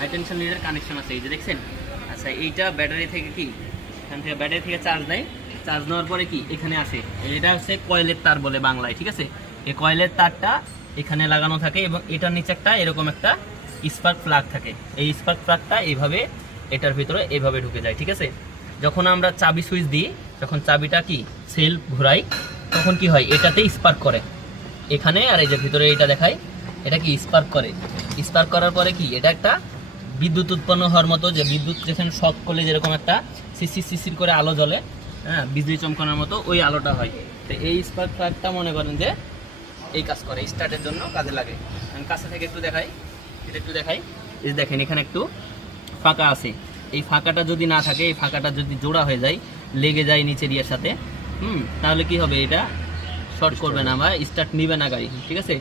High tension লিডের connection আছে, এই যে দেখছেন। আচ্ছা এইটা ব্যাটারি থেকে কি, এখান থেকে ব্যাটারি থেকে চার্জ দেয়, চার্জ নেওয়ার পরে কি এখানে আসে, এটা হচ্ছে কয়েলের তার বলে বাংলায়, ঠিক আছে। এই কয়েলের তারটা এখানে লাগানো থাকে এবং এটার নিচে একটা এরকম একটা স্পার্ক প্লাগ থাকে। এই স্পার্ক প্লাগটা এইভাবে এটার ভিতরে এইভাবে ঢুকে যায়, ঠিক আছে। যখন আমরা চাবি সুইচ দিই, যখন চাবিটা কি সেল ঘোরাই, তখন কি হয়, এটাতে স্পার্ক করে এখানে, আর এই যে ভিতরে এটা দেখায়, এটা কি স্পার্ক করে। স্পার্ক করার পরে কি এটা একটা বিদ্যুৎ উৎপন্ন হওয়ার মতো, যে বিদ্যুৎ যেখানে শক করলে যেরকম একটা সিসির সিসির করে আলো জ্বলে, হ্যাঁ, বিজলি চমকানোর মতো ওই আলোটা হয়। তো এই স্পার্ক প্লাগটা মনে করেন যে এই কাজ করে, স্টার্টের জন্য কাজে লাগে। আমি কাছে থেকে একটু দেখাই, এটা একটু দেখাই, এই দেখেন এখানে একটু ফাঁকা আছে। এই ফাঁকাটা যদি না থাকে, এই ফাঁকাটা যদি জোড়া হয়ে যায়, লেগে যায় নিচের ইয়ের সাথে, তাহলে কি হবে, এটা শর্ট করবে না বা স্টার্ট নিবে না গাড়ি, ঠিক আছে।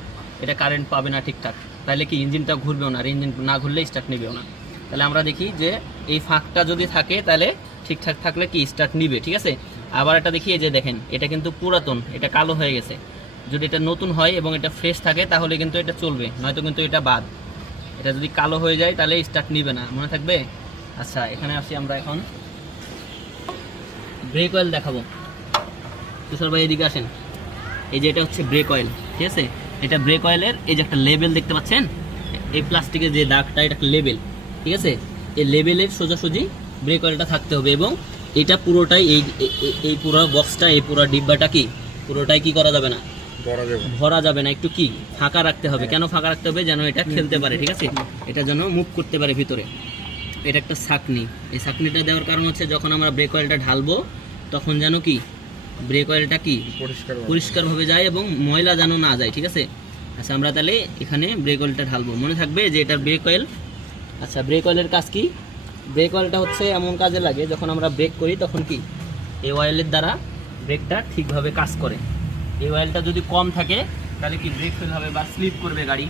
এটা কারেন্ট পাবে না ঠিকঠাক, তাহলে কি ইঞ্জিনটা ঘুরবেও না, আর ইঞ্জিন না ঘুরলে স্টার্ট নিবেও না। তাহলে আমরা দেখি যে এই ফাঁকটা যদি থাকে তাহলে ঠিকঠাক থাকলে কি স্টার্ট নিবে, ঠিক আছে। আবার এটা দেখি, এই যে দেখেন এটা কিন্তু পুরাতন, এটা কালো হয়ে গেছে। যদি এটা নতুন হয় এবং এটা ফ্রেশ থাকে তাহলে কিন্তু এটা চলবে, নয়তো কিন্তু এটা বাদ। এটা যদি কালো হয়ে যায় তাহলে স্টার্ট নিবে না, মনে থাকবে। আচ্ছা এখানে আসি আমরা এখন ব্রেক অয়েল দেখাবো। তুষার ভাই এদিকে আসেন। এই যে এটা হচ্ছে ব্রেক অয়েল, ঠিক আছে। এটা ব্রেক অয়েলের এই যে একটা লেবেল দেখতে পাচ্ছেন, এই প্লাস্টিকের যে দাগটা, এটা একটা লেবেল, ঠিক আছে। এই লেবেলের সোজাসুজি ব্রেক অয়েলটা থাকতে হবে এবং এটা পুরোটাই এই পুরো বক্সটা, এই পুরো ডিব্বাটা কি পুরোটাই কি করা যাবে না, ভরা যাবে না, একটু কি ফাঁকা রাখতে হবে। কেন ফাঁকা রাখতে হবে, যেন এটা খেলতে পারে, ঠিক আছে, এটা যেন মুভ করতে পারে ভিতরে। এটা একটা ছাকনি, এই ছাকনিটা দেওয়ার কারণ হচ্ছে যখন আমরা ব্রেক অয়েলটা ঢালবো তখন যেন কি ব্রেক অয়েলটা কি পরিষ্কারভাবে যায় এবং ময়লা যেন না যায়, ঠিক আছে। আচ্ছা আমরা তাহলে এখানে ব্রেক অয়েলটা ঢালবো, মনে থাকবে যে এটা ব্রেক অয়েল। আচ্ছা ব্রেক অয়েলের কাজ কি, ব্রেক অয়েলটা হচ্ছে এমন কাজে লাগে যখন আমরা ব্রেক করি তখন কি এই অয়েলের দ্বারা ব্রেকটা ঠিকভাবে কাজ করে। এই অয়েলটা যদি কম থাকে তাহলে কি ব্রেক ফেল হবে বা স্লিপ করবে গাড়ি,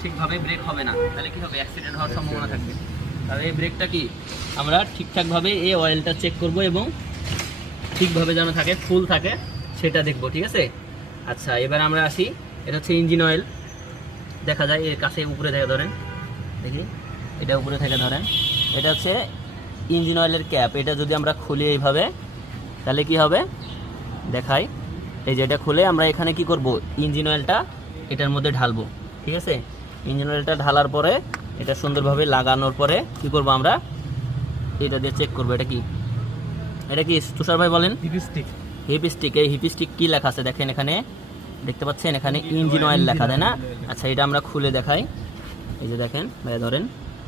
ঠিকভাবে ব্রেক হবে না, তাহলে কি হবে, অ্যাক্সিডেন্ট হওয়ার সম্ভাবনা থাকবে। তাহলে এই ব্রেকটা কি আমরা ঠিকঠাকভাবে এই অয়েলটা চেক করব এবং ঠিকভাবে যেন থাকে, ফুল থাকে সেটা দেখব, ঠিক আছে। আচ্ছা এবার আমরা আসি, এটা হচ্ছে ইঞ্জিন অয়েল, দেখা যায় এর কাছে উপরে থেকে ধরেন, দেখি এটা উপরে থেকে ধরেন, এটা হচ্ছে ইঞ্জিন অয়েলের ক্যাপ। এটা যদি আমরা খুলি এইভাবে তাহলে কি হবে দেখাই, এই যে এটা খুলে আমরা এখানে কি করব, ইঞ্জিন অয়েলটা এটার মধ্যে ঢালবো, ঠিক আছে। ইঞ্জিন অয়েলটা ঢালার পরে এটা সুন্দরভাবে লাগানোর পরে কি করব, আমরা এটা দিয়ে চেক করব। এটা কি, এটা কি তুষার ভাই বলেন, হিপস্টিক। এই হিপস্টিক কি লেখা আছে দেখেন, এখানে দেখতে পাচ্ছেন, এখানে ইঞ্জিন অয়েল লেখা, তাই না। আচ্ছা এটা আমরা খুলে দেখাই, এই যে দেখেন ভাই ধরেন,